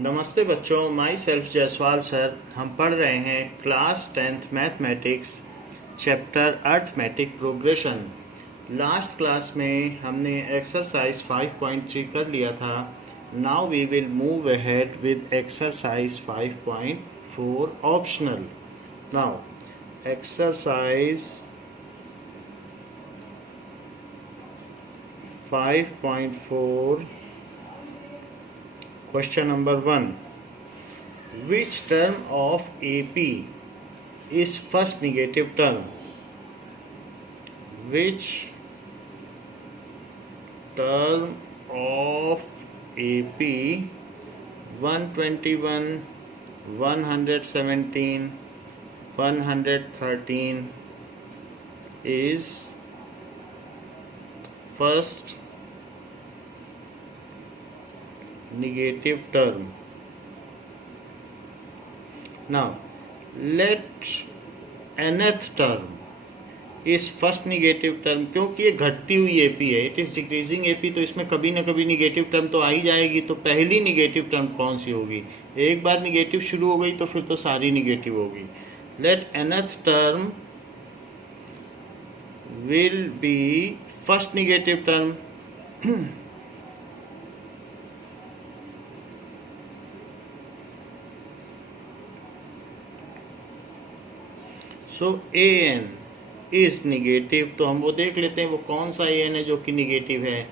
नमस्ते बच्चों, my self Jaiswal sir. हम पढ़ रहे हैं class 10th mathematics chapter arithmetic progression. Last class में हमने एक्सरसाइज 5.3 कर लिया था। Now we will move ahead with exercise 5.4 optional. Now exercise 5.4 question number 1. Which term of AP is first negative term? Which term of AP 121, 117, 113 is first negative term? Now let nth term is first negative term, क्योंकि ये घटती हुई AP है, it is decreasing AP, तो इसमें कभी ना कभी निगेटिव टर्म तो आ ही जाएगी। तो पहली निगेटिव टर्म कौन सी होगी? एक बार निगेटिव शुरू हो गई तो फिर तो सारी निगेटिव होगी। Let nth term will be first negative term. So a n is negative, तो हम वो देख लेते हैं वो कौन सा ए एन है जो कि निगेटिव है।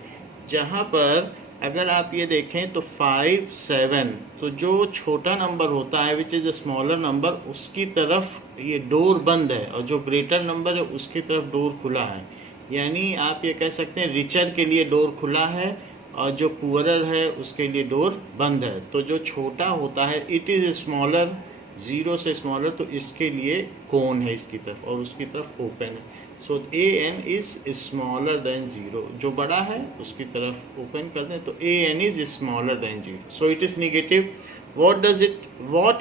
जहाँ पर अगर आप ये देखें तो 5, 7, तो जो छोटा नंबर होता है which is a smaller number, उसकी तरफ ये डोर बंद है, और जो ग्रेटर नंबर है उसकी तरफ डोर खुला है। यानी आप ये कह सकते हैं रिचर के लिए डोर खुला है और जो पुअरर है उसके लिए डोर बंद है। तो जो छोटा होता है इट इज़ स्मॉलर, 0 से स्मॉलर, तो इसके लिए कौन है इसकी तरफ और उसकी तरफ ओपन है। सो a n is smaller than 0, जो बड़ा है उसकी तरफ ओपन कर दें, तो a n is smaller than 0, so it is negative. What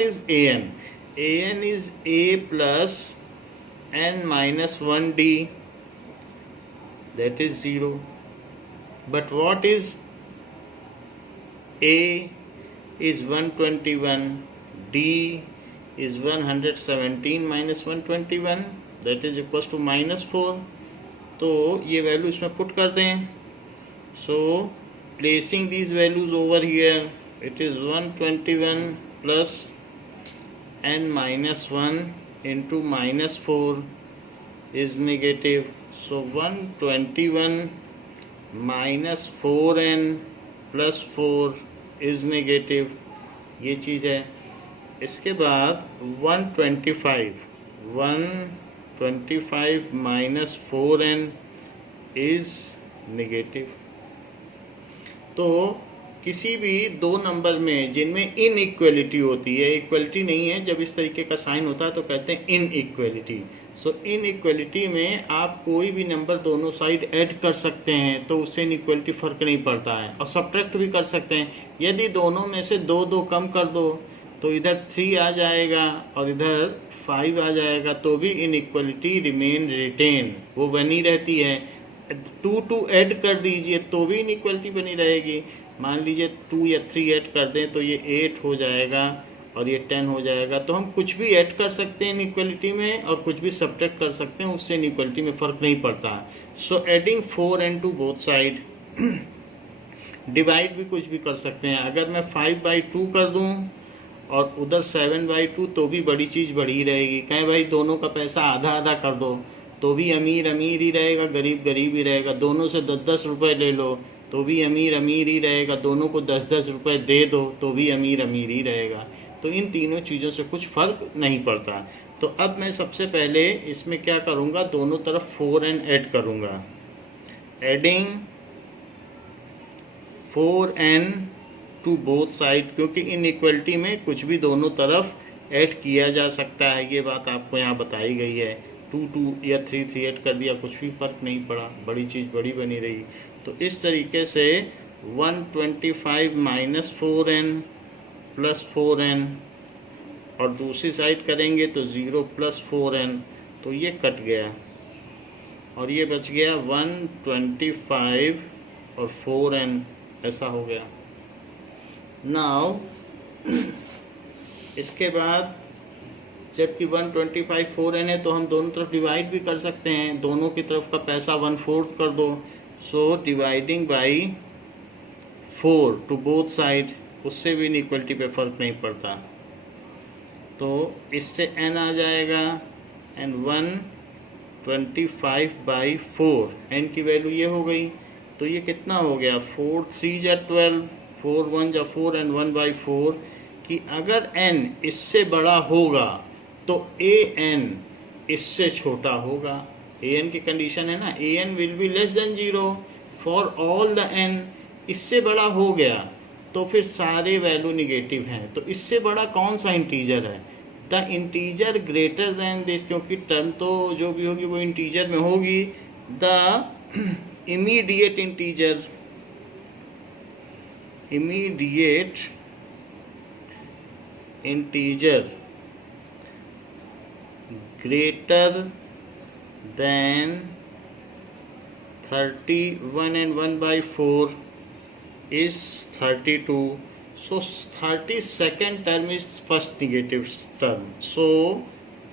is a n? A n is a plus n minus 1d, that is 0. But what is a is 121, d is 117 minus 121, that is equals to -4. तो ये value इसमें put कर दें। सो placing these values over here, it is 121 plus n minus 1 into -4 is negative. So 121 minus 4n plus 4 is negative, ये चीज़ है। इसके बाद 125 minus 4n is negative. तो किसी भी दो नंबर में जिनमें इनइक्वलिटी होती है, इक्वलिटी नहीं है, जब इस तरीके का साइन होता है तो कहते हैं इनइक्वलिटी। सो इनइक्वलिटी में आप कोई भी नंबर दोनों साइड ऐड कर सकते हैं तो उससे इनइक्वलिटी फर्क नहीं पड़ता है, और सब्ट्रैक्ट भी कर सकते हैं। यदि दोनों में से दो कम कर दो तो इधर 3 आ जाएगा और इधर 5 आ जाएगा, तो भी इनइक्वलिटी रिमेन रिटेन, वो बनी रहती है। 2 ऐड कर दीजिए तो भी इनइक्वलिटी बनी रहेगी। मान लीजिए 2 या 3 ऐड कर दें तो ये 8 हो जाएगा और ये 10 हो जाएगा। तो हम कुछ भी ऐड कर सकते हैं इनइक्वलिटी में और कुछ भी सब्ट्रैक्ट कर सकते हैं, उससे इनइक्वलिटी में फ़र्क नहीं पड़ता। So adding 4n to both side, divide भी कुछ भी कर सकते हैं। अगर मैं 5/2 कर दूं और उधर 7/2, तो भी बड़ी चीज़ बड़ी रहेगी। कहें भाई दोनों का पैसा आधा आधा कर दो, तो भी अमीर अमीर ही रहेगा, गरीब गरीब ही रहेगा। दोनों से 10-10 रुपये ले लो तो भी अमीर अमीर ही रहेगा। दोनों को 10-10 रुपये दे दो तो भी अमीर अमीर ही रहेगा। तो इन तीनों चीज़ों से कुछ फ़र्क नहीं पड़ता। तो अब मैं सबसे पहले इसमें क्या करूँगा, दोनों तरफ 4n ऐड करूँगा। Adding 4n to both side, क्योंकि इनइक्वलिटी में कुछ भी दोनों तरफ ऐड किया जा सकता है, ये बात आपको यहाँ बताई गई है। 2 या 3 ऐड कर दिया, कुछ भी फर्क नहीं पड़ा, बड़ी चीज़ बड़ी बनी रही। तो इस तरीके से 125 माइनस 4n प्लस 4n, और दूसरी साइड करेंगे तो 0 प्लस 4n, तो ये कट गया और ये बच गया 125 और 4n, ऐसा हो गया। नाउ इसके बाद जबकि 125 4n है तो हम दोनों तरफ डिवाइड भी कर सकते हैं, दोनों की तरफ का पैसा 1/4 कर दो। So dividing by 4 to both side, उससे भी इनइक्वलिटी पे फर्क नहीं पड़ता। तो इससे n आ जाएगा एंड 125/4, n की वैल्यू ये हो गई। तो ये कितना हो गया, 4 3 जा 12, 4 1 जा 4 एंड 1/4 कि अगर n इससे बड़ा होगा तो an इससे छोटा होगा। an की कंडीशन है ना, an will be less than 0 for all the n। इससे बड़ा हो गया तो फिर सारे वैल्यू निगेटिव हैं। तो इससे बड़ा कौन सा इंटीजर है, the integer greater than this, क्योंकि टर्म तो जो भी होगी वो इंटीजर में होगी। The immediate integer greater than 31 and 1/4 is 32. So 32nd term is first negative term. So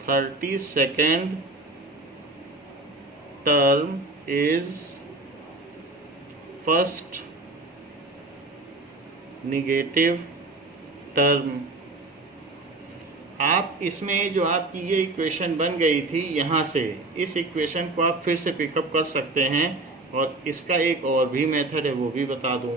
32nd term is first negative term। आप इसमें जो आपकी ये इक्वेशन बन गई थी, यहाँ से इस इक्वेशन को आप फिर से पिकअप कर सकते हैं। और इसका एक और भी मेथड है, वो भी बता दूं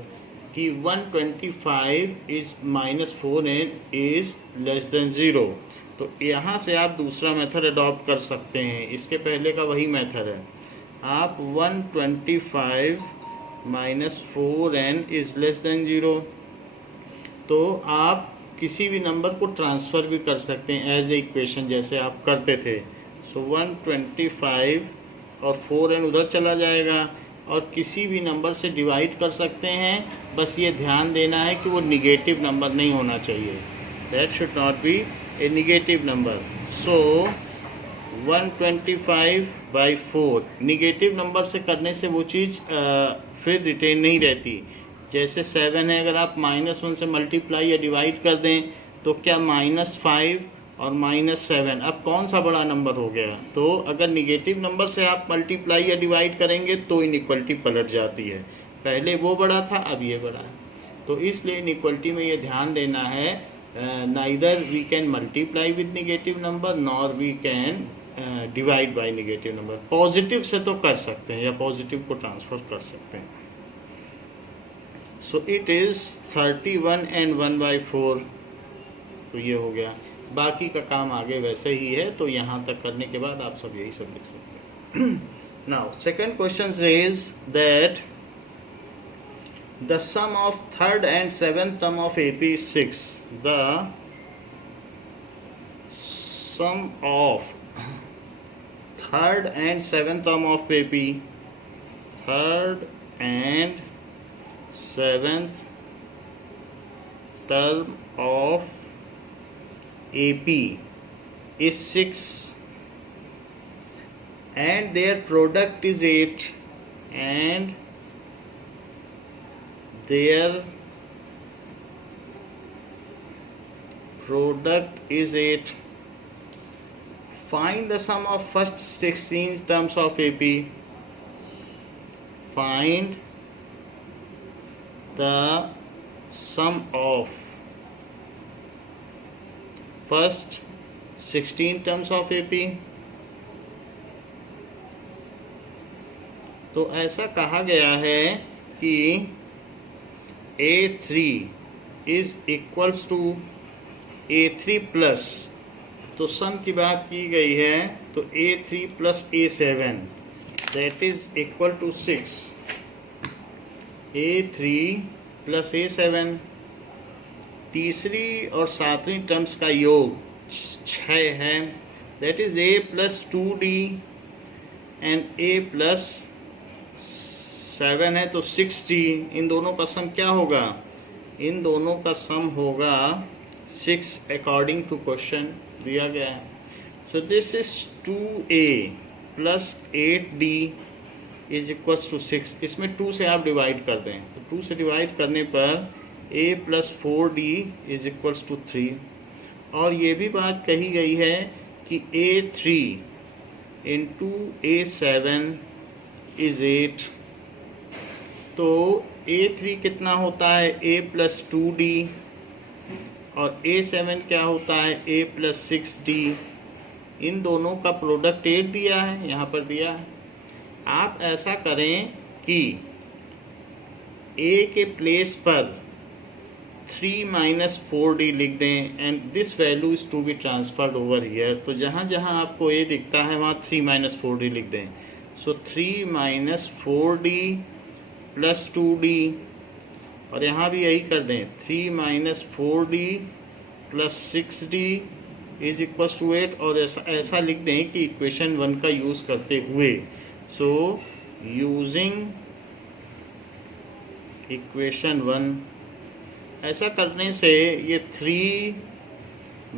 कि 125 is -4n is less than 0। तो यहाँ से आप दूसरा मेथड अडॉप्ट कर सकते हैं, इसके पहले का वही मेथड है। आप 125 -4n इज लेस देन 0, तो आप किसी भी नंबर को ट्रांसफ़र भी कर सकते हैं एज ए इक्वेशन, जैसे आप करते थे। सो 125 और 4n उधर चला जाएगा और किसी भी नंबर से डिवाइड कर सकते हैं। बस ये ध्यान देना है कि वो निगेटिव नंबर नहीं होना चाहिए, that should not be A negative number. So 125/4 negative number से करने से वो चीज़ फिर रिटेन नहीं रहती। जैसे 7 है, अगर आप -1 से मल्टीप्लाई या डिवाइड कर दें तो क्या -5 और -7, अब कौन सा बड़ा नंबर हो गया। तो अगर निगेटिव नंबर से आप मल्टीप्लाई या डिवाइड करेंगे तो इनइक्वलिटी पलट जाती है, पहले वो बड़ा था अब ये बड़ा है। तो इसलिए इनइक्वलिटी में ये ध्यान देना है, neither we can multiply with negative number nor we can divide by negative number. Positive से तो कर सकते हैं या पॉजिटिव को ट्रांसफ़र कर सकते हैं। सो इट इज़ 31 and 1/4। तो ये हो गया, बाकी का काम आगे वैसे ही है। तो यहाँ तक करने के बाद आप सब यही सब लिख सकते हैं। Now second question is that the sum of third and seventh term of AP is 6। The sum of third and seventh term of AP, third and seventh term of AP is 6 and their product is 8 and their product is 8. Find the sum of first 16 terms of AP. Find the sum of first 16 terms of AP। तो ऐसा कहा गया है कि A3 is equals to A3 plus, तो सम की बात की गई है तो A3 plus A7 that is equal to 6। A3 plus A7, तीसरी और सातवीं टर्म्स का योग 6 है, that is A plus 2D and A plus 7 है तो 6D। इन दोनों का सम क्या होगा, इन दोनों का सम होगा 6 अकॉर्डिंग टू क्वेश्चन दिया गया है। So this is 2A plus 8D is equals to 6। इसमें 2 से आप डिवाइड कर दें तो 2 से डिवाइड करने पर a plus 4d is equals to 3। और ये भी बात कही गई है कि a3 इंटू a7 इज 8। तो a3 कितना होता है a प्लस 2d और a7 क्या होता है a प्लस 6d। इन दोनों का प्रोडक्ट 8 दिया है, यहाँ पर दिया है। आप ऐसा करें कि a के प्लेस पर 3 माइनस 4d लिख दें and this value is to be transferred over here. तो जहाँ जहाँ आपको a दिखता है वहाँ 3 माइनस 4d लिख दें। सो 3 माइनस 4d प्लस 2d, और यहाँ भी यही कर दें 3 minus 4d plus 6d is equal to 8। और ऐसा लिख दें कि इक्वेशन 1 का यूज़ करते हुए, सो यूजिंग इक्वेशन 1, ऐसा करने से ये 3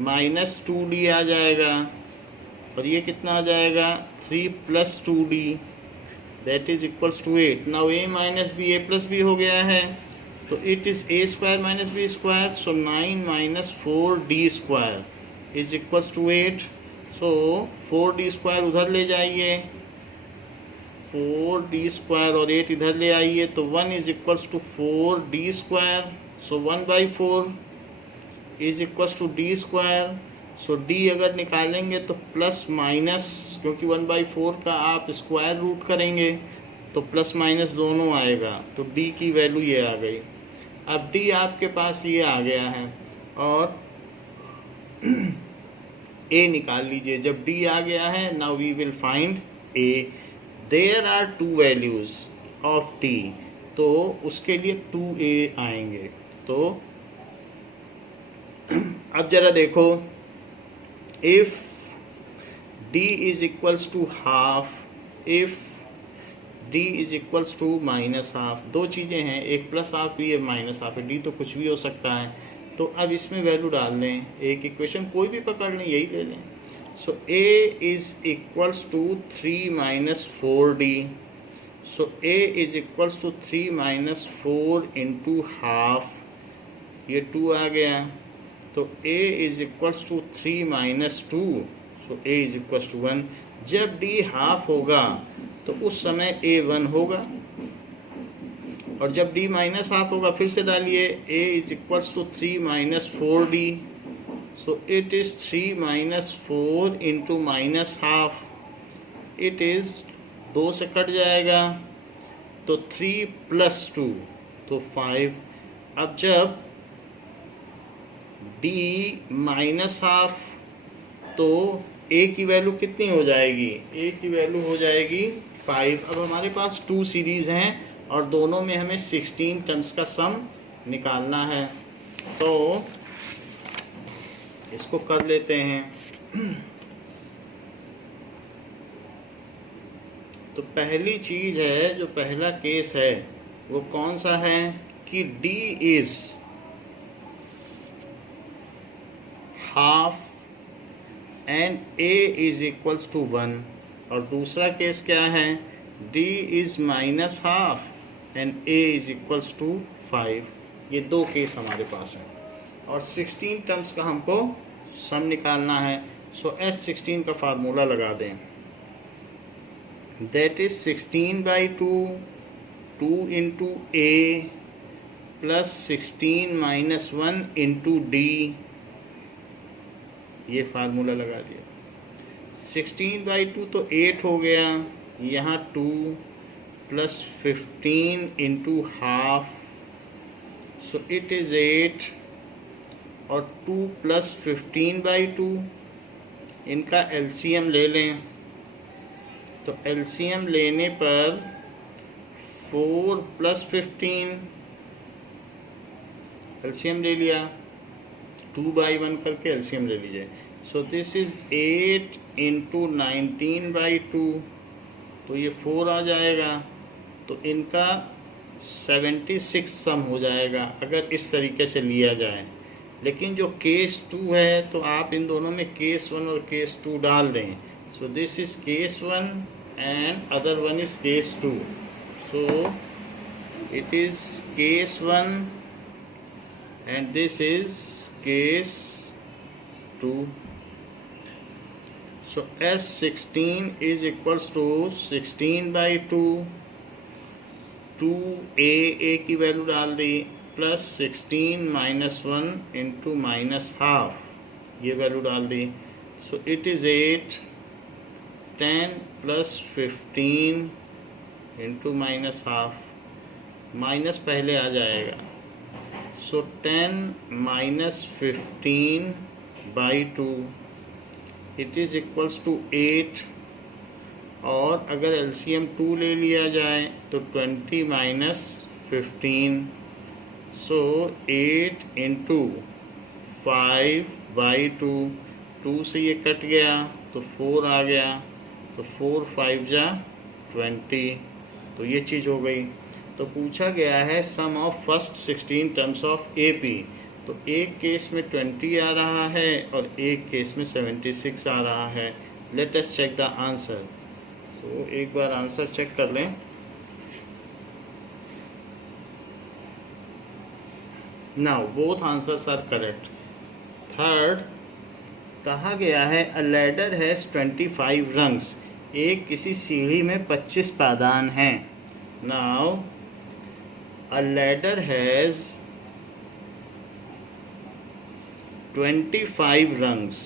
माइनस 2d आ जाएगा और ये कितना आ जाएगा 3 plus 2d that is equals to 8। Now a minus b a plus b हो गया है, तो it is a square minus b square. So 9 minus 4d square is equals to 8। So 4d square उधर ले जाइए, 4d स्क्वायर और 8 इधर ले आइए, तो 1 is equals to 4d square. So 1/4 is equals to d square. So d अगर निकालेंगे तो प्लस माइनस, क्योंकि 1/4 का आप स्क्वायर रूट करेंगे तो प्लस माइनस दोनों आएगा, तो d की वैल्यू ये आ गई। अब d आपके पास ये आ गया है और a निकाल लीजिए। जब d आ गया है, now we will find a। There are 2 values of t, तो उसके लिए 2a आएंगे। तो अब जरा देखो, if d is equals to half, if d is equals to minus half, दो चीज़ें हैं, एक प्लस हाफ भी है माइनस हाफ है, d तो कुछ भी हो सकता है। तो अब इसमें वैल्यू डाल दें, एक इक्वेशन कोई भी पकड़ लें, यही ले लें। So a is equals to 3 minus 4d। So a is equals to 3 minus 4 into half, ये 2 आ गया। तो a is equals to 3 minus 2, so a is equals to 1। जब d हाफ होगा तो उस समय a 1 होगा, और जब d माइनस हाफ होगा, फिर से डालिए, a is equals to 3 minus 4d। So it is 3 minus 4 into minus half, it is 2 से कट जाएगा, तो 3 प्लस 2 तो 5। अब जब d माइनस हाफ, तो a की वैल्यू कितनी हो जाएगी, a की वैल्यू हो जाएगी 5। अब हमारे पास 2 सीरीज हैं और दोनों में हमें 16 टर्म्स का सम निकालना है, तो इसको कर लेते हैं। तो पहली चीज है, जो पहला केस है वो कौन सा है कि d is half and a is equals to 1, और दूसरा केस क्या है, d is minus half and a is equals to 5। ये दो केस हमारे पास हैं और 16 टर्म्स का हमको सम निकालना है। सो S16 का फार्मूला लगा दें, that is 16/2 2 into a plus 16 minus 1 into d, ये फार्मूला लगा दिया। 16/2 तो 8 हो गया, यहाँ 2 plus 15 into half, so it is 8, और 2 प्लस 15/2, इनका एलसीएम ले लें। तो एलसीएम लेने पर 4 प्लस 15, एलसीएम ले लिया, 2/1 करके एलसीएम ले लीजिए। सो दिस इज 8 इंटू 19/2, तो ये 4 आ जाएगा, तो इनका 76 सम हो जाएगा अगर इस तरीके से लिया जाए। लेकिन जो केस 2 है, तो आप इन दोनों में केस 1 और केस 2 डाल दें। सो this is case 1 and other one is case 2। So it is case 1 and this is case 2. So S16 is equals to 16 by 2, 2a की वैल्यू डाल दी, plus 16 minus 1 into minus half, ये value डाल दी. So it is 8, 10 plus 15 into minus half, minus पहले आ जाएगा. So 10 minus 15 by 2 it is equals to 8. और अगर एलसीएम 2 ले लिया जाए तो 20 माइनस 15. सो 8 इंटू 5 बाई 2, 2 से ये कट गया तो 4 आ गया, तो 4 5 जा 20. तो ये चीज़ हो गई. तो पूछा गया है sum of first 16 terms of AP. तो एक केस में 20 आ रहा है और एक केस में 76 आ रहा है. Let us check the answer. तो एक बार आंसर चेक कर लें. Now both answers are correct. Third, कहा गया है अ लैडर हैज 25 रंग्स. एक किसी सीढ़ी में 25 पादान हैं. Now a ladder has 25 rungs.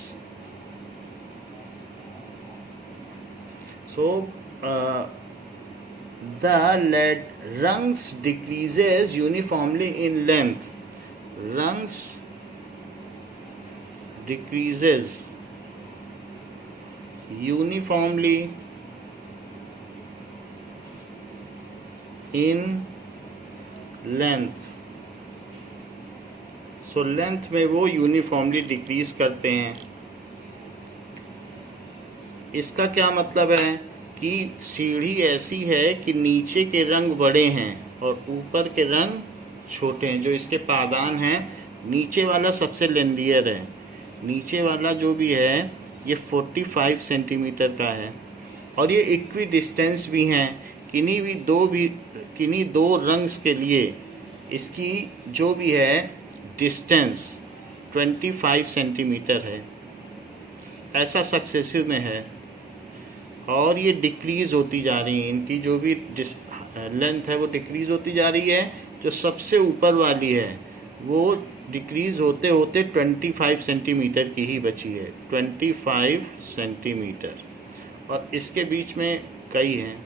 So the rungs decreases uniformly in length. Rungs decreases uniformly in length. So length में वो यूनिफॉर्मली डिक्रीज करते हैं. इसका क्या मतलब है कि सीढ़ी ऐसी है कि नीचे के रंग बड़े हैं और ऊपर के रंग छोटे हैं. जो इसके पादान हैं, नीचे वाला सबसे लेंदियर है. नीचे वाला जो भी है ये 45 सेंटीमीटर का है और ये इक्वी डिस्टेंस भी हैं. किन्हीं दो रंग्स के लिए इसकी जो भी है डिस्टेंस 25 सेंटीमीटर है. ऐसा सक्सेसिव में है और ये डिक्रीज़ होती जा रही है. इनकी जो भी लेंथ है वो डिक्रीज़ होती जा रही है. जो सबसे ऊपर वाली है वो डिक्रीज़ होते होते 25 सेंटीमीटर की ही बची है. 25 सेंटीमीटर और इसके बीच में कई हैं.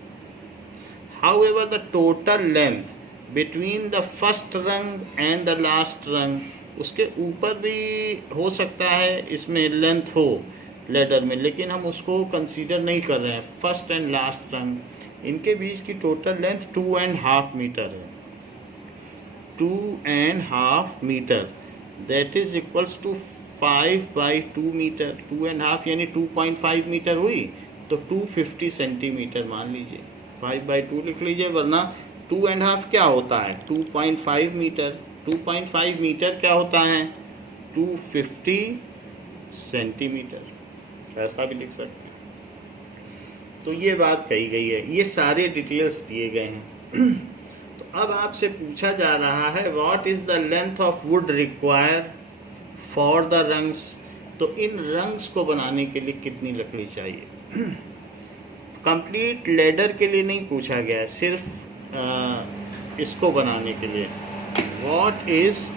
However the total length between the first रंग एंड द लास्ट रंग, उसके ऊपर भी हो सकता है इसमें लेंथ हो लेडर में, लेकिन हम उसको कंसीडर नहीं कर रहे हैं. फर्स्ट एंड लास्ट रंग, इनके बीच की टोटल लेंथ 2.5 मीटर है. 2.5 metre that is equals to 5 by 2 metre. 2.5 यानी 2.5 मीटर हुई तो 250 सेंटीमीटर मान लीजिए. 5 बाई 2 लिख लीजिए, वरना 2.5 क्या होता है 2.5 मीटर. 2.5 मीटर क्या होता है 250 सेंटीमीटर. ऐसा भी लिख सकते हैं. तो ये बात कही गई है, ये सारे डिटेल्स दिए गए हैं. तो अब आपसे पूछा जा रहा है what is the length of would require for the rungs. तो इन रंग्स को बनाने के लिए कितनी लकड़ी चाहिए. कंप्लीट लेडर के लिए नहीं पूछा गया है, सिर्फ इसको बनाने के लिए. What is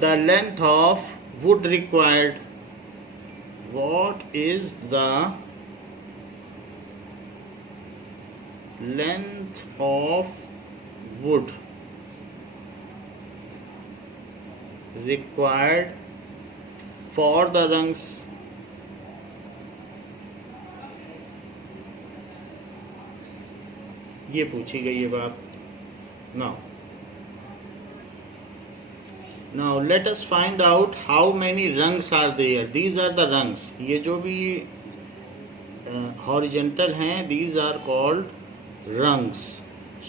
the length of wood required. What is the length of wood required for the rungs. ये पूछी गई है बात. Now let us find out how many rungs are there. These are the rungs. ये जो भी horizontal हैं these are called rungs.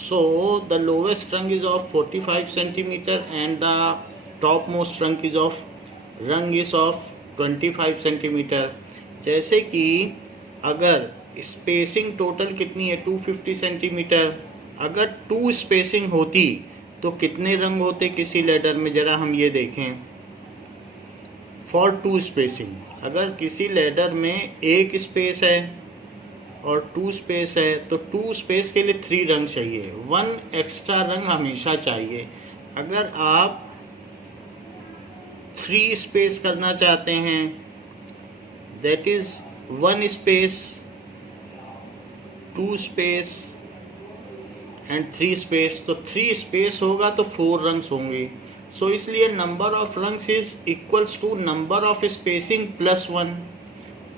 So the lowest rung is of 45 centimetre and the top most rung is of 25 centimetre. जैसे कि अगर spacing total कितनी है 250 centimetre. अगर 2 स्पेसिंग होती तो कितने रंग होते किसी लेटर में, जरा हम ये देखें। फॉर टू स्पेसिंग, अगर किसी लेटर में एक स्पेस है और टू स्पेस है तो टू स्पेस के लिए 3 रंग चाहिए, 1 एक्स्ट्रा रंग हमेशा चाहिए। अगर आप 3 स्पेस करना चाहते हैं, that is 1 space, 2 space and 3 space, तो 3 स्पेस होगा तो 4 रंग्स होंगे। सो इसलिए number of rungs is equals to number of spacing plus 1।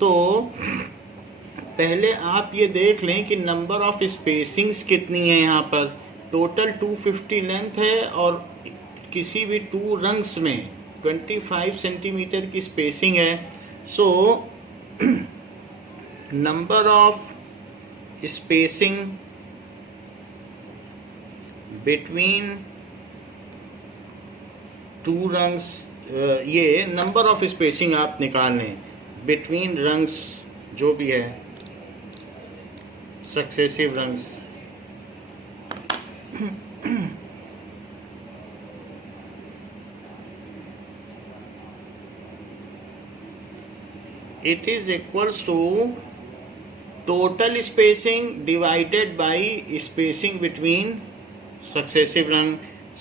तो पहले आप ये देख लें कि नंबर ऑफ स्पेसिंग्स कितनी है। यहाँ पर टोटल 250 लेंथ है और किसी भी 2 रंग्स में 25 सेंटीमीटर की स्पेसिंग है। So number of spacing between 2 rungs, ये नंबर ऑफ स्पेसिंग आप निकाल लें बिटवीन रंग्स जो भी है, successive rungs. It is equals to total spacing divided by spacing between successive rung,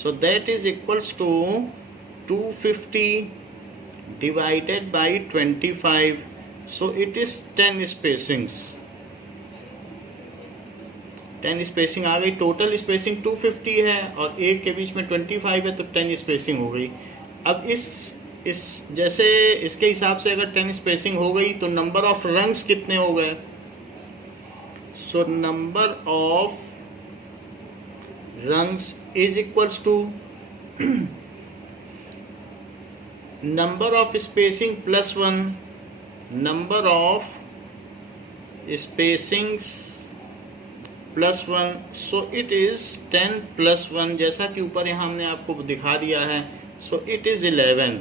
so that is equals to 250 divided by 25, so it is 10 spacings। 10 spacing आ गई। Total spacing 250 है और एक के बीच में 25 है तो 10 स्पेसिंग हो गई। अब इस जैसे इसके हिसाब से अगर 10 स्पेसिंग हो गई तो नंबर ऑफ रंग्स कितने हो गए। सो number of rungs is equals to number of spacing plus 1, number of spacings plus 1, so it is 10 plus 1, जैसा कि ऊपर यहाँ हमने आपको दिखा दिया है। so it is 11,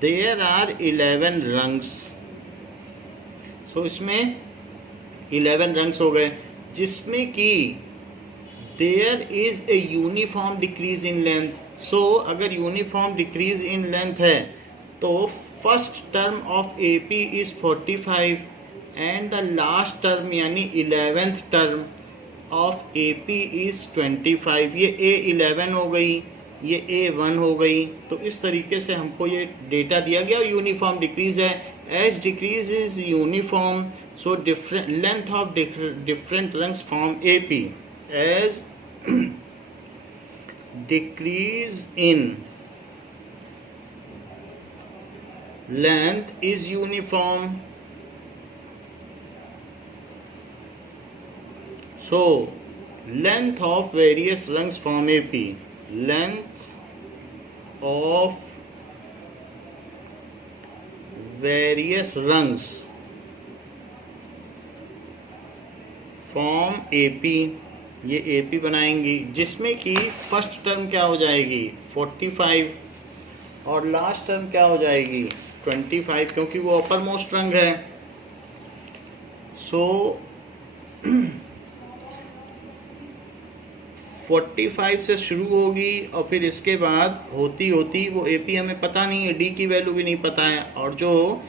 there are 11 rungs। so इसमें 11 रंग्स हो गए, जिसमें कि there is a uniform decrease in length। so अगर uniform decrease in length है तो first term of AP is 45 and the last term यानी 11th term of AP is 25। ये A11 हो गई, ये A1 हो गई। तो इस तरीके से हमको ये डेटा दिया गया। यूनिफॉर्म डिक्रीज है, as decrease is uniform so different length of different rungs form AP, as decrease in length is uniform, so length of various rungs form AP, length of various rungs form AP, ये AP बनाएंगी, जिसमें कि first term क्या हो जाएगी 45 और last term क्या हो जाएगी 25, क्योंकि वो अपर मोस्ट रंग है। सो 45 से शुरू होगी और फिर इसके बाद होती होती वो AP हमें पता नहीं है, D की वैल्यू भी नहीं पता है, और जो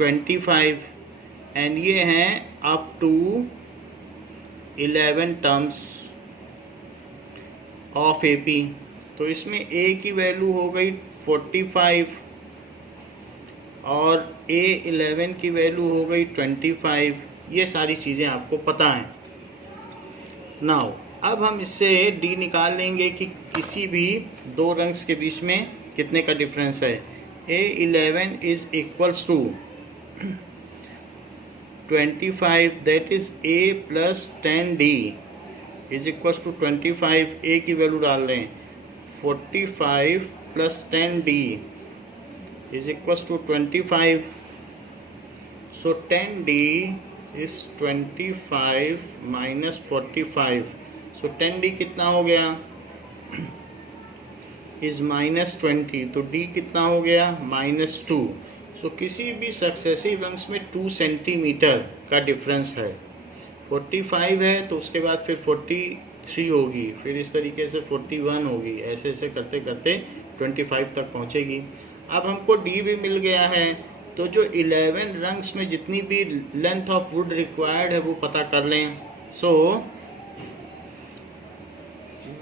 25 एंड ये हैं up to 11 terms of AP। तो इसमें A की वैल्यू हो गई 45 और A11 की वैल्यू हो गई 25। ये सारी चीज़ें आपको पता हैं। नाउ अब हम इससे D निकाल लेंगे कि किसी भी 2 रंग्स के बीच में कितने का डिफरेंस है। A11 is equals to 25, that is A plus 10D is equals to 25। A की वैल्यू डाल दें 45 plus 10D is equals to 25। so 10D is 25 minus 45। so 10D कितना हो गया is -20, तो D कितना हो गया -2। सो किसी भी सक्सेसिव रंग्स में 2 सेंटीमीटर का डिफरेंस है। 45 है तो उसके बाद फिर 3 होगी, फिर इस तरीके से 41 होगी, ऐसे ऐसे करते करते 25 तक पहुंचेगी। अब हमको डी भी मिल गया है, तो जो 11 रंग्स में जितनी भी लेंथ ऑफ वुड रिक्वायर्ड है वो पता कर लें। So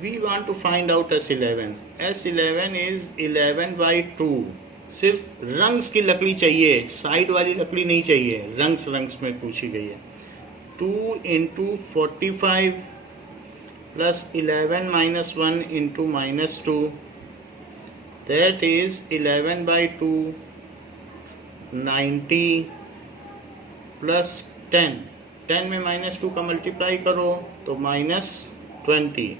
we want to find out S11। S11 is 11/2। सिर्फ रंग्स की लकड़ी चाहिए, साइड वाली लकड़ी नहीं चाहिए, रंग्स में पूछी गई है। 2 × 45 प्लस 11 - 1 × -2, that is 11/2, 90 प्लस 10। 10 में -2 का मल्टीप्लाई करो तो -20,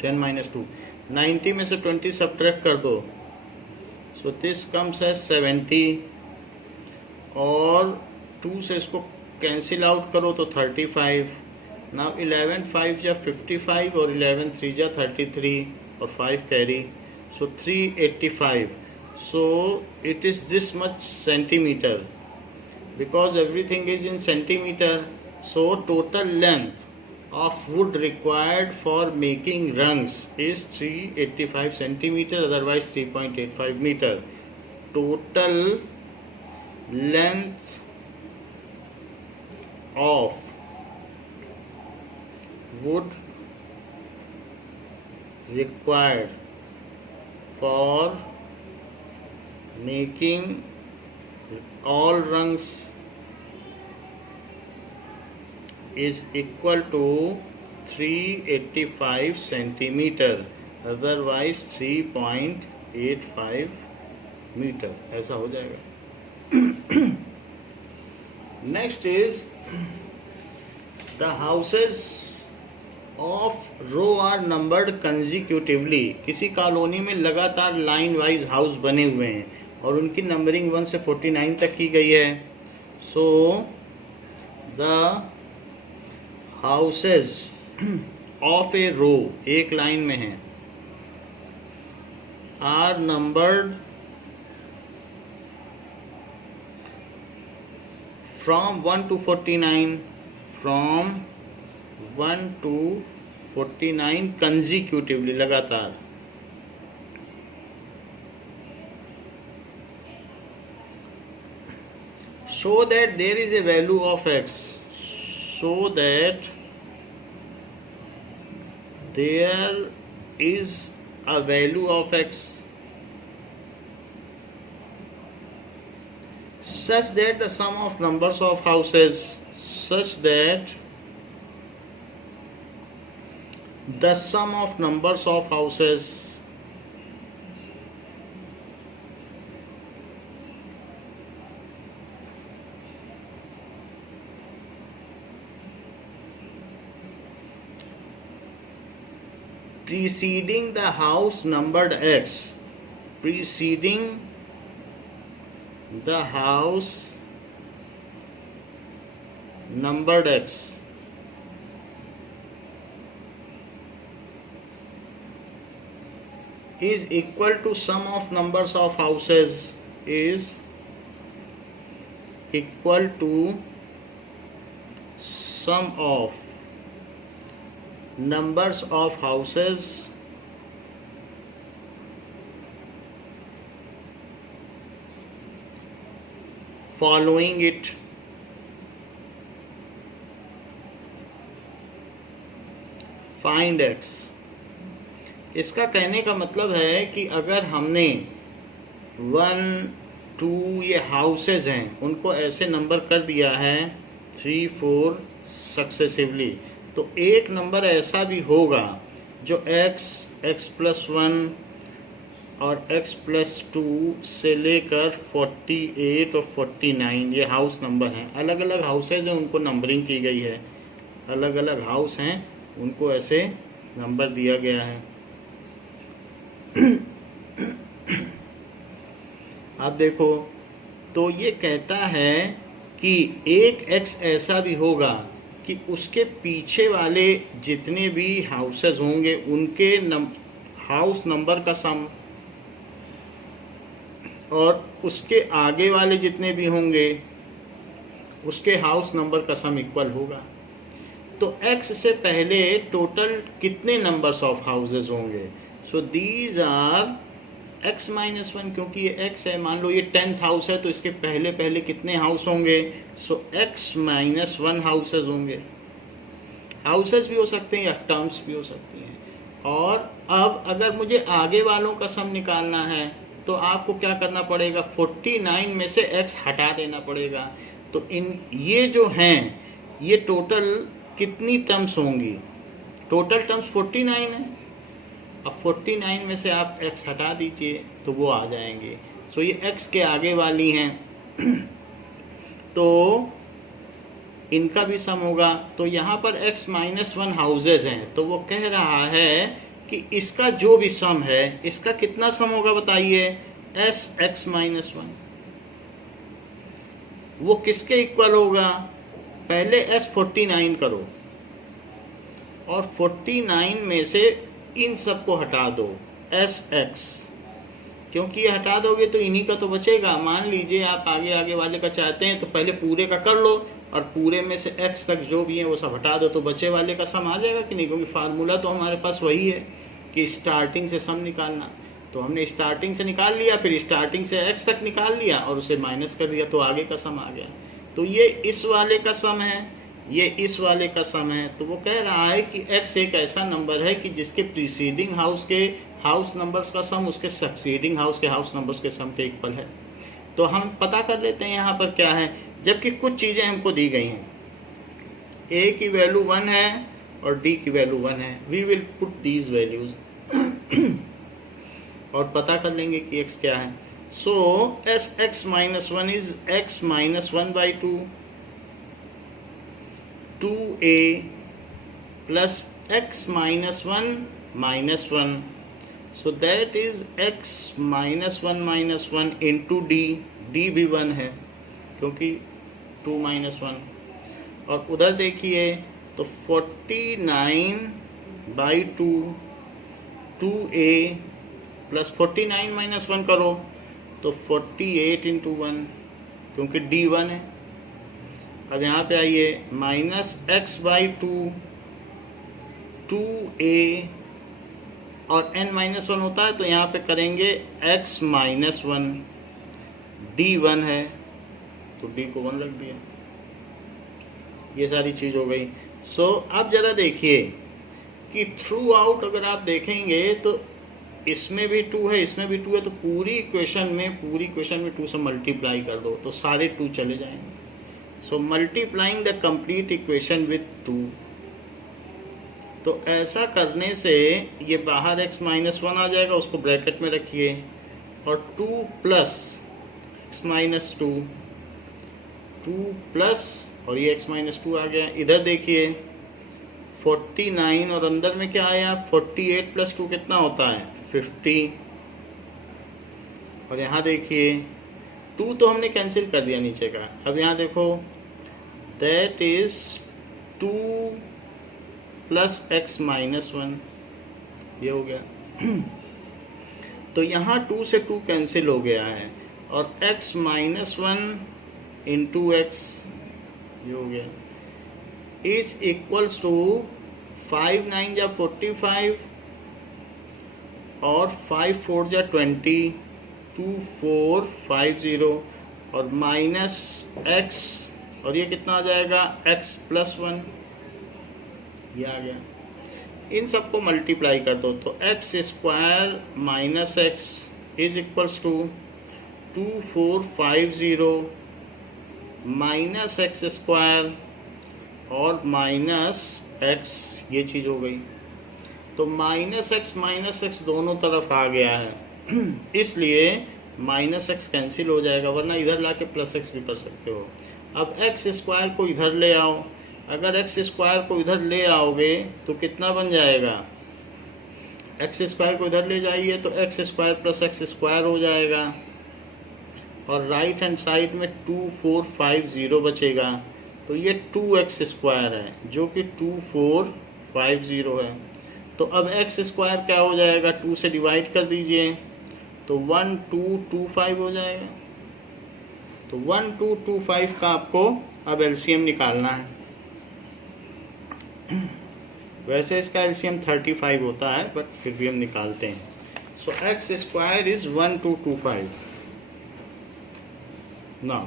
10 - 2, 90 में से 20 सब्ट्रैक्ट कर दो, सो दिस कम्स एज 70, और 2 से इसको कैंसिल आउट करो तो 35। नाउ 11 5 या 55 और 11 3 या 33 और 5 carry, so 385. So it is this much centimeter, because everything is in centimeter. So total length of wood required for making rungs is 385 centimeter, otherwise 3.85 meter. Total length of wood required for making all rungs is equal to 385 centimeter, otherwise 3.85 metre, ऐसा हो जाएगा। Next is the houses of row are numbered consecutively. किसी colony में लगातार line wise house बने हुए हैं और उनकी नंबरिंग 1 से 49 तक की गई है। सो द हाउसेस ऑफ ए रो, एक लाइन में है, are numbered from 1 to 49, from 1 to 49 consecutively, लगातार। So that there is a value of x, so that there is a value of x such that the sum of numbers of houses, such that the sum of numbers of houses preceding the house numbered x, preceding the house numbered x is equal to sum of numbers of houses, is equal to sum of numbers of houses following it। Find x। इसका कहने का मतलब है कि अगर हमने 1 2 ये houses हैं उनको ऐसे नंबर कर दिया है 3 4 सक्सेसिवली, तो एक नंबर ऐसा भी होगा जो x + 1 और x+2 से लेकर 48 और 49 ये हाउस नंबर हैं। अलग अलग हाउसेज हैं, उनको नंबरिंग की गई है, अलग अलग हाउस हैं, उनको ऐसे नंबर दिया गया है। अब देखो, तो ये कहता है कि एक x ऐसा भी होगा कि उसके पीछे वाले जितने भी हाउसेज होंगे उनके हाउस नंबर का सम और उसके आगे वाले जितने भी होंगे उसके हाउस नंबर का सम इक्वल होगा। तो x से पहले टोटल कितने नंबर्स ऑफ हाउसेज होंगे? So these are x minus one, क्योंकि ये x है, मान लो ये 10th हाउस है तो इसके पहले पहले कितने हाउस होंगे? सो x माइनस वन हाउसेज होंगे। हाउसेज भी हो सकते हैं या टर्म्स भी हो सकती हैं। और अब अगर मुझे आगे वालों का सम निकालना है तो आपको क्या करना पड़ेगा? 49 में से x हटा देना पड़ेगा। तो इन ये जो हैं ये टोटल कितनी टर्म्स होंगी? टोटल टर्म्स 49 है। अब 49 में से आप x हटा दीजिए तो वो आ जाएंगे। सो ये x के आगे वाली हैं तो इनका भी सम होगा। तो यहाँ पर x माइनस वन हाउसेज हैं तो वो कह रहा है कि इसका जो भी सम है इसका कितना सम होगा बताइए? s x minus one. वो किसके इक्वल होगा? पहले s 49 करो और 49 में से इन सब को हटा दो एस एक्स, क्योंकि ये हटा दोगे तो इन्हीं का तो बचेगा। मान लीजिए आप आगे आगे वाले का चाहते हैं तो पहले पूरे का कर लो और पूरे में से x तक जो भी है वो सब हटा दो तो बचे वाले का सम आ जाएगा कि नहीं? क्योंकि फार्मूला तो हमारे पास वही है कि स्टार्टिंग से सम निकालना। तो हमने स्टार्टिंग से निकाल लिया, फिर स्टार्टिंग से x तक निकाल लिया और उसे माइनस कर दिया तो आगे का सम आ गया। तो ये इस वाले का सम है, ये इस वाले का सम है। तो वो कह रहा है कि x एक ऐसा नंबर है कि जिसके प्रीसीडिंग हाउस के हाउस नंबर्स का सम उसके सक्सीडिंग हाउस के हाउस नंबर्स के सम के इक्वल है। तो हम पता कर लेते हैं यहाँ पर क्या है, जबकि कुछ चीज़ें हमको दी गई हैं। a की वैल्यू 1 है और d की वैल्यू 1 है। We will put these values और पता कर लेंगे कि x क्या है। So S x minus one is x minus one by two, 2a plus x minus 1 minus 1. So that is x minus 1 minus 1 into d. d भी 1 है क्योंकि 2 minus 1। और उधर देखिए तो 49 by 2 2a plus 49 minus 1 करो तो 48 into 1 क्योंकि d 1 है। अब यहाँ पे आइए minus x by two, 2a और n माइनस वन होता है तो यहाँ पे करेंगे x माइनस वन, d 1 है तो d को 1 रख दिया। ये सारी चीज़ हो गई। सो अब ज़रा देखिए कि थ्रू आउट अगर आप देखेंगे तो इसमें भी 2 है, इसमें भी 2 है, तो पूरी इक्वेशन में 2 से मल्टीप्लाई कर दो तो सारे 2 चले जाएंगे। So multiplying the complete equation with 2, तो ऐसा करने से ये बाहर x माइनस वन आ जाएगा, उसको ब्रैकेट में रखिए, और 2 plus x minus two, 2 plus और ये x माइनस टू आ गया। इधर देखिए 49 और अंदर में क्या आया? 48 प्लस 2 कितना होता है? 50। और यहाँ देखिए 2 तो हमने कैंसिल कर दिया नीचे का। अब यहाँ देखो that is 2 plus x minus one, ये हो गया। तो यहाँ 2 से 2 कैंसिल हो गया है और x minus one into x, ये हो गया, इज इक्वल्स टू 5 9 जा 45 और 5 4 जा 20, 2 4 5 0 और माइनस एक्स, और ये कितना आ जाएगा? x प्लस 1, ये आ गया। इन सबको मल्टीप्लाई कर दो तो x square minus x is equals to 2450 minus x square और माइनस एक्स, ये चीज़ हो गई। तो माइनस एक्स दोनों तरफ आ गया है इसलिए माइनस एक्स कैंसिल हो जाएगा, वरना इधर लाके प्लस एक्स भी कर सकते हो। अब एक्स स्क्वायर को इधर ले आओ, अगर एक्स स्क्वायर को इधर ले आओगे तो कितना बन जाएगा? एक्स स्क्वायर को इधर ले जाइए तो x square plus x square हो जाएगा और राइट हैंड साइड में 2450 बचेगा। तो ये 2x स्क्वायर है जो कि 2450 है। तो अब एक्स स्क्वायर क्या हो जाएगा? 2 से डिवाइड कर दीजिए तो 1225 हो जाएगा। तो 1225 का आपको अब एलसीएम निकालना है। वैसे इसका एलसीएम 35 होता है, बट फिर भी हम निकालते हैं. So x square is 1225. Now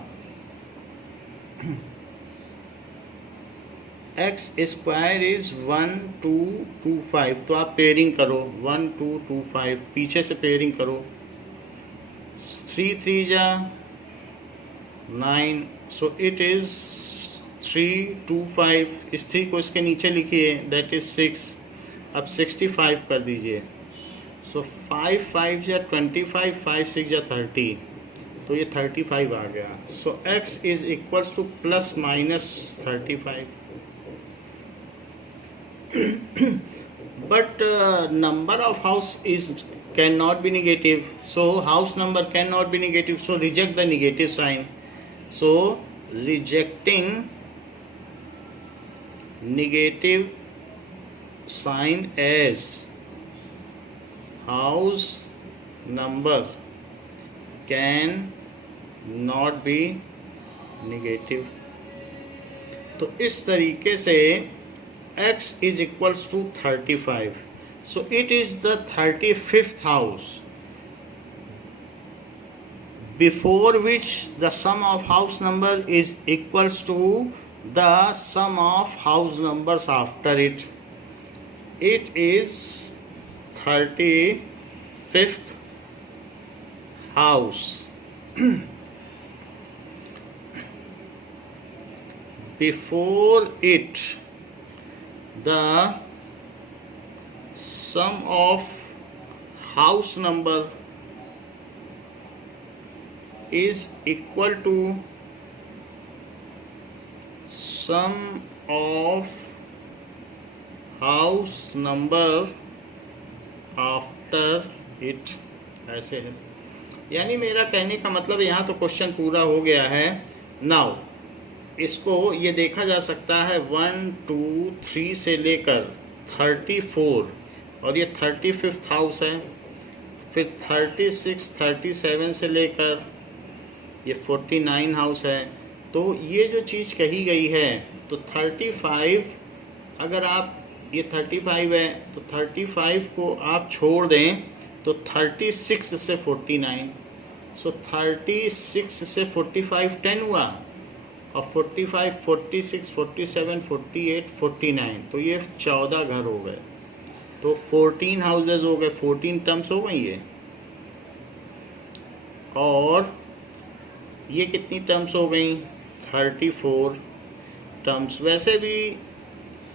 x square is 1225. तो आप पेयरिंग करो 1225, पीछे से पेयरिंग करो. 3 3 जा 9, सो इट इज 325. इस 3 को इसके नीचे लिखिए, दैट इज 6. अब 65 कर दीजिए. सो 5 5 जा 25, 5 6 जा 30, तो ये 35 आ गया. सो x is equals two plus minus 35. But number of house cannot be negative, so house number cannot be negative, so reject the negative sign. So rejecting negative sign as house number can not be negative. तो इस तरीके से x is equals to 35. So it is the 35th house before which the sum of house number is equals to the sum of house numbers after it. It is 35th house before it the sum of house number is equal to sum of house number after it. ऐसे है. यानी मेरा कहने का मतलब यहाँ तो question पूरा हो गया है. नाउ इसको ये देखा जा सकता है 1 2 3 से लेकर 34, और ये 35th हाउस है. फिर 36 37 से लेकर ये 49 हाउस है. तो ये जो चीज़ कही गई है, तो 35, अगर आप ये 35 है तो 35 को आप छोड़ दें तो 36 से 49. सो 36 से 45 10 हुआ, और 45 46 47 48 49, तो ये 14 घर हो गए. तो 14 हाउसेज हो गए, 14 टर्म्स हो गई ये. और ये कितनी टर्म्स हो गई? 34 टर्म्स. वैसे भी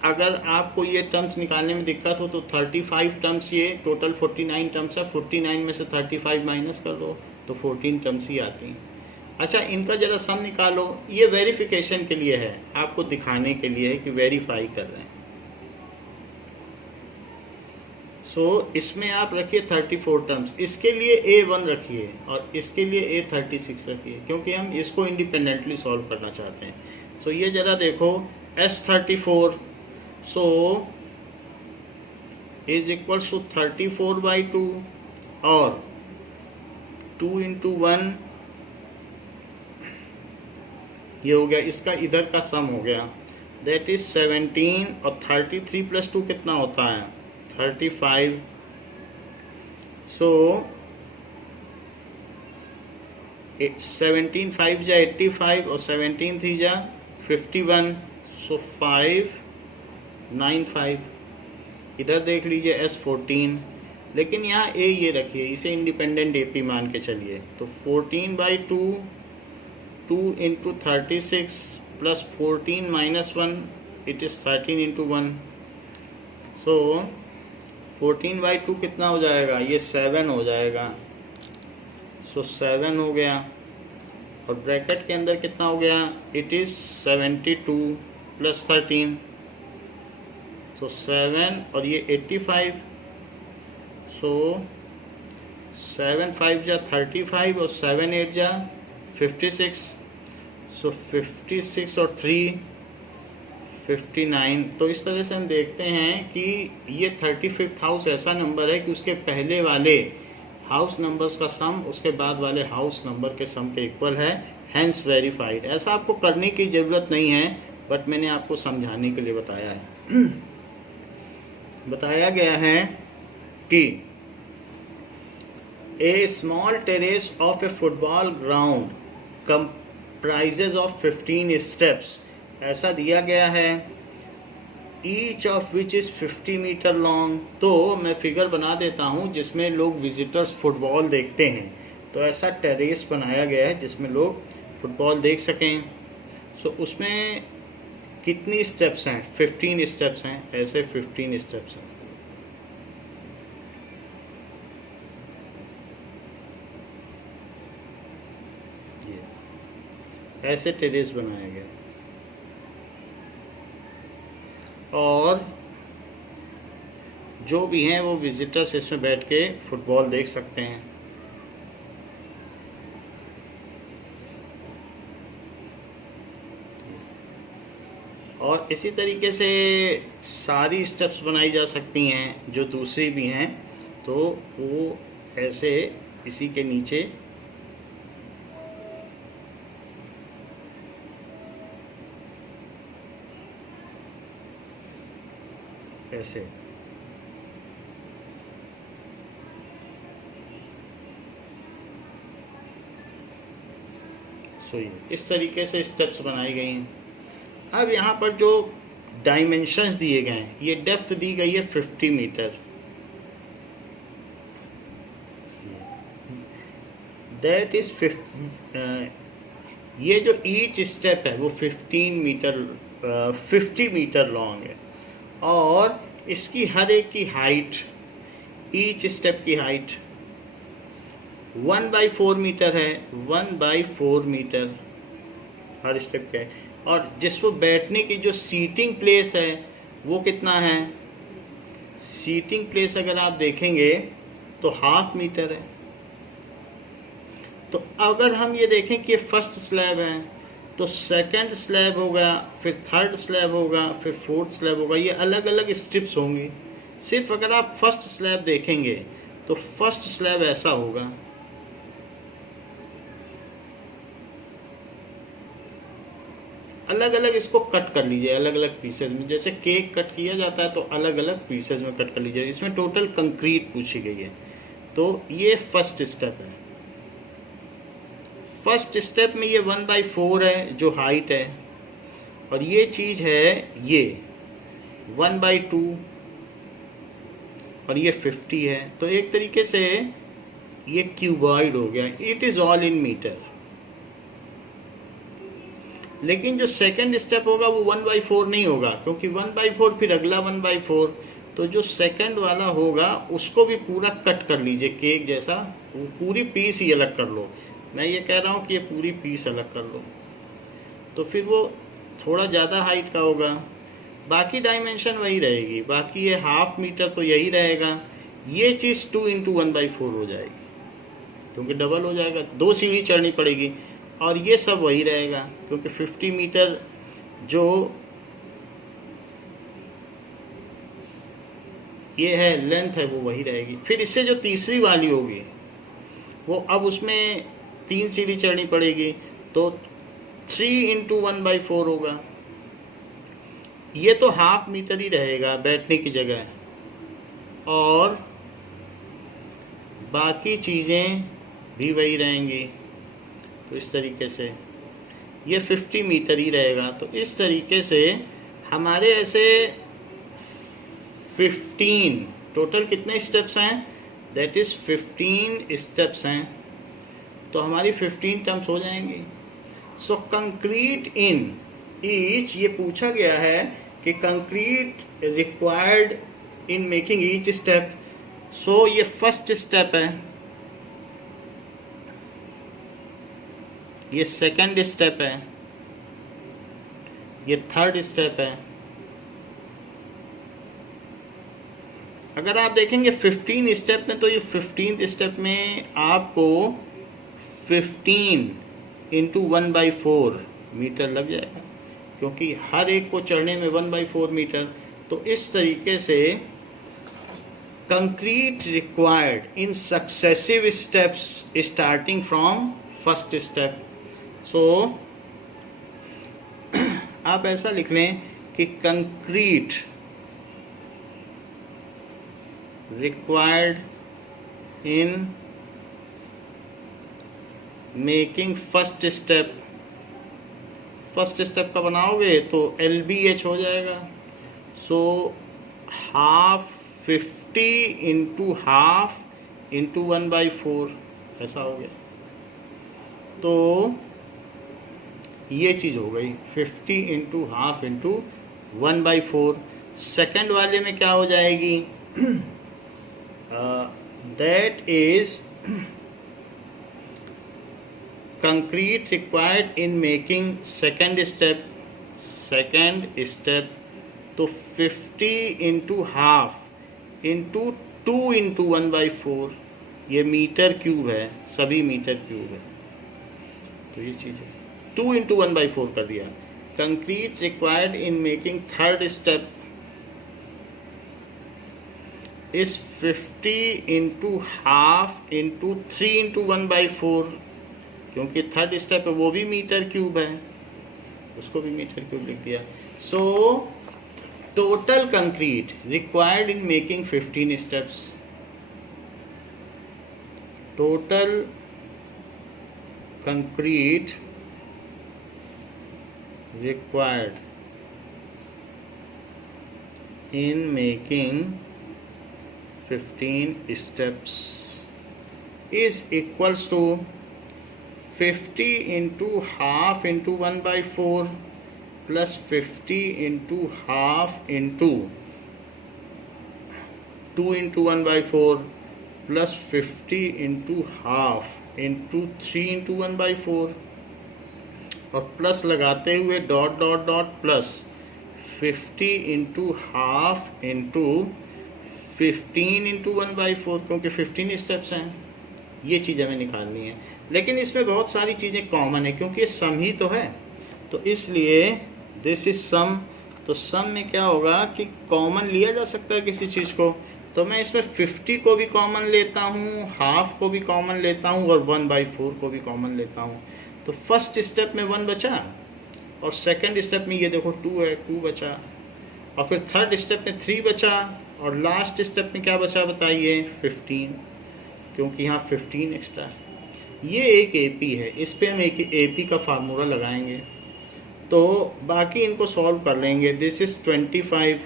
अगर आपको ये टर्म्स निकालने में दिक्कत हो तो 35 टर्म्स, ये टोटल 49 टर्म्स है, 49 में से 35 माइनस कर दो तो 14 टर्म्स ही आती हैं. अच्छा, इनका जरा सम निकालो. ये वेरिफिकेशन के लिए है, आपको दिखाने के लिए है कि वेरीफाई कर रहे हैं. सो इसमें आप रखिए 34 टर्म्स. इसके लिए A1 रखिए और इसके लिए A36 रखिए, क्योंकि हम इसको इंडिपेंडेंटली सॉल्व करना चाहते हैं. सो ये जरा देखो, S34 so is equals to 34/2 और 2 × 1 ये हो गया. इसका इधर का सम हो गया, दैट इज 17, और 33 + 2 कितना होता है? 35. सो 17 5 जा 85 और 17 3 जा 51. सो 595. इधर देख लीजिए S14, लेकिन यहाँ A ये रखिए, इसे इंडिपेंडेंट AP मान के चलिए. तो 14/2 2 × 36 + 14 - 1, इट इज़ 13 × 1. सो 14/2 कितना हो जाएगा? ये 7 हो जाएगा. सो 7 हो गया, और ब्रैकेट के अंदर कितना हो गया? इट इज़ 72 + 13, तो 7 और ये 85. सो 7 5 जा 35 और 7 8 जा 56. सो 56 और 3 59. तो इस तरह से हम देखते हैं कि ये 35th हाउस ऐसा नंबर है कि उसके पहले वाले हाउस नंबर्स का सम उसके बाद वाले हाउस नंबर के सम के इक्वल है, हैंस वेरीफाइड. ऐसा आपको करने की ज़रूरत नहीं है, बट मैंने आपको समझाने के लिए बताया है. बताया गया है कि a small terrace of a football ground comprises of 15 steps, ऐसा दिया गया है, each of which is 50 metre long. तो मैं फिगर बना देता हूँ जिसमें लोग विजिटर्स फुटबॉल देखते हैं। तो ऐसा टेरेस बनाया गया है जिसमें लोग फुटबॉल देख सकें। सो उसमें कितनी स्टेप्स हैं? 15 स्टेप्स हैं। ऐसे 15 स्टेप्स हैं। ऐसे टेरेस बनाया गया और जो भी हैं वो विजिटर्स इसमें बैठ के फुटबॉल देख सकते हैं। और इसी तरीके से सारी स्टेप्स बनाई जा सकती हैं जो दूसरी भी हैं। तो वो ऐसे इसी के नीचे ऐसे ये इस तरीके से स्टेप्स बनाई गई हैं। अब यहाँ पर जो डायमेंशंस दिए गए हैं, ये डेप्थ दी गई है 50 मीटर, दैट इज ये जो ईच स्टेप है वो 50 मीटर लॉन्ग है और इसकी हर एक की हाइट, ईच स्टेप की हाइट 1/4 मीटर है। 1/4 मीटर हर स्टेप का है। और जिसको बैठने की जो सीटिंग प्लेस है वो कितना है? सीटिंग प्लेस अगर आप देखेंगे तो 1/2 मीटर है। तो अगर हम ये देखें कि फर्स्ट स्लैब है तो सेकंड स्लैब होगा, फिर थर्ड स्लैब होगा, फिर फोर्थ स्लैब होगा। ये अलग अलग स्ट्रिप्स होंगी। सिर्फ अगर आप फर्स्ट स्लैब देखेंगे तो फर्स्ट स्लैब ऐसा होगा, अलग अलग इसको कट कर लीजिए अलग अलग पीसेज में। जैसे केक कट किया जाता है तो अलग अलग पीसेज में कट कर लीजिए। इसमें टोटल कंक्रीट पूछी गई है। तो ये फर्स्ट स्टेप है। फर्स्ट स्टेप में ये 1/4 है जो हाइट है और ये चीज़ है ये 1/2 और ये 50 है। तो एक तरीके से ये क्यूबॉइड हो गया। It is all in metre. लेकिन जो सेकंड स्टेप होगा वो 1/4 नहीं होगा, क्योंकि 1/4 फिर अगला 1/4। तो जो सेकंड वाला होगा उसको भी पूरा कट कर लीजिए केक जैसा, वो पूरी पीस ही अलग कर लो। मैं ये कह रहा हूँ कि ये पूरी पीस अलग कर लो तो फिर वो थोड़ा ज़्यादा हाइट का होगा। बाकी डायमेंशन वही रहेगी। बाकी ये 1/2 मीटर तो यही रहेगा। ये चीज़ 2 × 1/4 हो जाएगी क्योंकि डबल हो जाएगा। 2 सीढ़ी चढ़नी पड़ेगी और ये सब वही रहेगा क्योंकि 50 मीटर जो ये है लेंथ है वो वही रहेगी। फिर इससे जो तीसरी वाली होगी वो अब उसमें 3 सीढ़ी चढ़नी पड़ेगी तो 3 × 1/4 होगा। ये तो 1/2 मीटर ही रहेगा बैठने की जगह और बाकी चीज़ें भी वही रहेंगी। तो इस तरीके से ये 50 मीटर ही रहेगा। तो इस तरीके से हमारे ऐसे 15 टोटल कितने स्टेप्स हैं? दैट इज़ 15 स्टेप्स हैं। तो हमारी 15 टर्म्स हो जाएंगी। सो कंक्रीट इन ईच, ये पूछा गया है कि concrete required in making each step. So ये फर्स्ट स्टेप है, ये सेकंड स्टेप है, ये थर्ड स्टेप है। अगर आप देखेंगे 15 स्टेप में तो ये 15th स्टेप में आपको 15 × 1/4 मीटर लग जाएगा क्योंकि हर एक को चढ़ने में 1/4 मीटर। तो इस तरीके से concrete required in successive steps starting from first step. So आप ऐसा लिख लें कि concrete required in making first step. First step का बनाओगे तो LBH हो जाएगा। So half 50 into half into 1/4 ऐसा हो गया। तो ये चीज़ हो गई 50 इंटू हाफ इंटू 1/4। सेकेंड वाले में क्या हो जाएगी? That is concrete required in making second step। तो 50 इंटू हाफ इंटू 2 इंटू 1/4 ये मीटर क्यूब है, सभी मीटर क्यूब है। तो ये चीज़ है 2 इंटू 1/4 कर दिया। Concrete required in making third step is 50 into half into 3 into 1/4, क्योंकि थर्ड स्टेप है वो भी मीटर क्यूब है, उसको भी मीटर क्यूब लिख दिया। So total concrete required in making 15 steps. Total concrete required in making 15 steps is equals to 50 into half into 1/4 plus 50 into half into 2 into 1/4 plus 50 into half into 3 into 1/4 और plus लगाते हुए dot dot dot plus 50 into half into 15 into 1/4, क्योंकि 15 steps हैं। ये चीज़ हमें निकालनी है, लेकिन इसमें बहुत सारी चीज़ें कॉमन है क्योंकि सम ही तो है, तो इसलिए दिस इज सम। तो सम में क्या होगा कि कॉमन लिया जा सकता है किसी चीज़ को, तो मैं इसमें 50 को भी कॉमन लेता हूँ, हाफ को भी कॉमन लेता हूँ और 1/4 को भी कॉमन लेता हूँ। तो फर्स्ट स्टेप में 1 बचा और सेकंड स्टेप में ये देखो 2 है, 2 बचा, और फिर थर्ड स्टेप में 3 बचा और लास्ट स्टेप में क्या बचा बताइए? 15, क्योंकि यहाँ 15 एक्स्ट्रा है। ये एक AP है, इस पे हम एक AP का फार्मूला लगाएंगे, तो बाकी इनको सॉल्व कर लेंगे। दिस इज 25,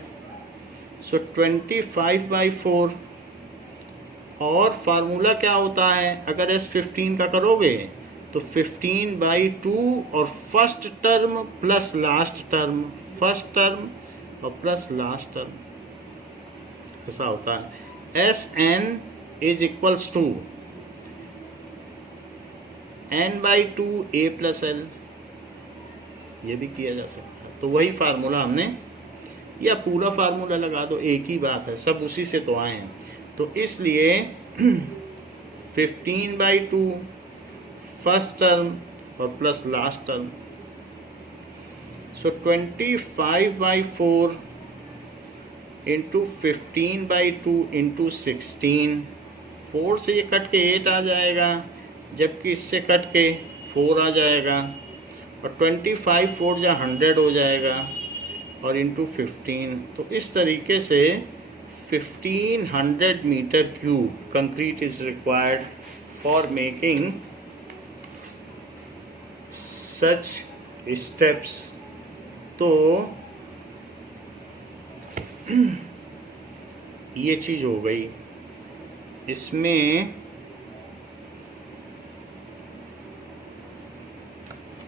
सो 25/4 और फार्मूला क्या होता है? अगर S15 का करोगे तो 15/2 और first term plus last term, first term और प्लस लास्ट टर्म, ऐसा होता है। SN is equals to N/2 A + L, ये भी किया जा सकता है। तो वही फार्मूला हमने, या पूरा फार्मूला लगा दो, एक ही बात है, सब उसी से तो आए हैं। तो इसलिए 15/2 फर्स्ट टर्म और प्लस लास्ट टर्म, सो 25/4 इंटू 15/2 इंटू 16, 4 से ये कट के 8 आ जाएगा, जबकि इससे कट के 4 आ जाएगा, और 25 4 जा 100 हो जाएगा, और इंटू 15। तो इस तरीके से 1500 metre cube concrete is required for making such steps. तो ये चीज़ हो गई। इसमें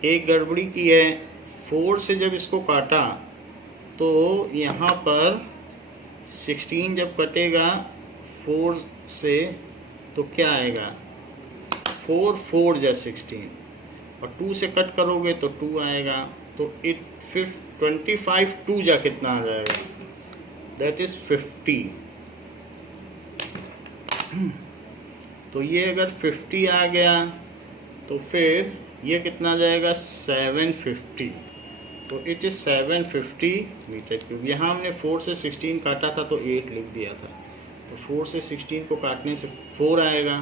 एक गड़बड़ी की है, 4 से जब इसको काटा तो यहाँ पर 16 जब कटेगा 4 से तो क्या आएगा? 4 4 जा 16, और 2 से कट करोगे तो 2 आएगा, तो इट फिर 25 2 जा कितना आ जाएगा? That is 50। तो ये अगर 50 आ गया तो फिर ये कितना आ जाएगा? 750। तो इट इज 750 मीटर क्यूब। यहाँ हमने 4 से 16 काटा था तो 8 लिख दिया था, तो 4 से 16 को काटने से 4 आएगा,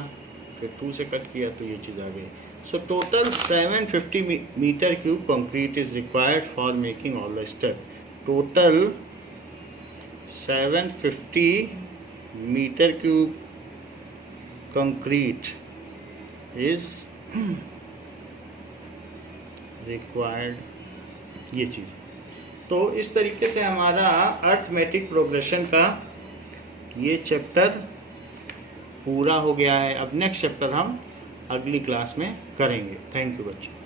फिर 2 से कट किया तो ये चीज़ आ गई। So total 750 metre cube concrete is required for making all the step. Total 750 metre cube concrete is required, ये चीज़। तो इस तरीके से हमारा अर्थमेटिक प्रोग्रेशन का ये चैप्टर पूरा हो गया है। अब नेक्स्ट चैप्टर हम अगली क्लास में करेंगे। थैंक यू बच्चों।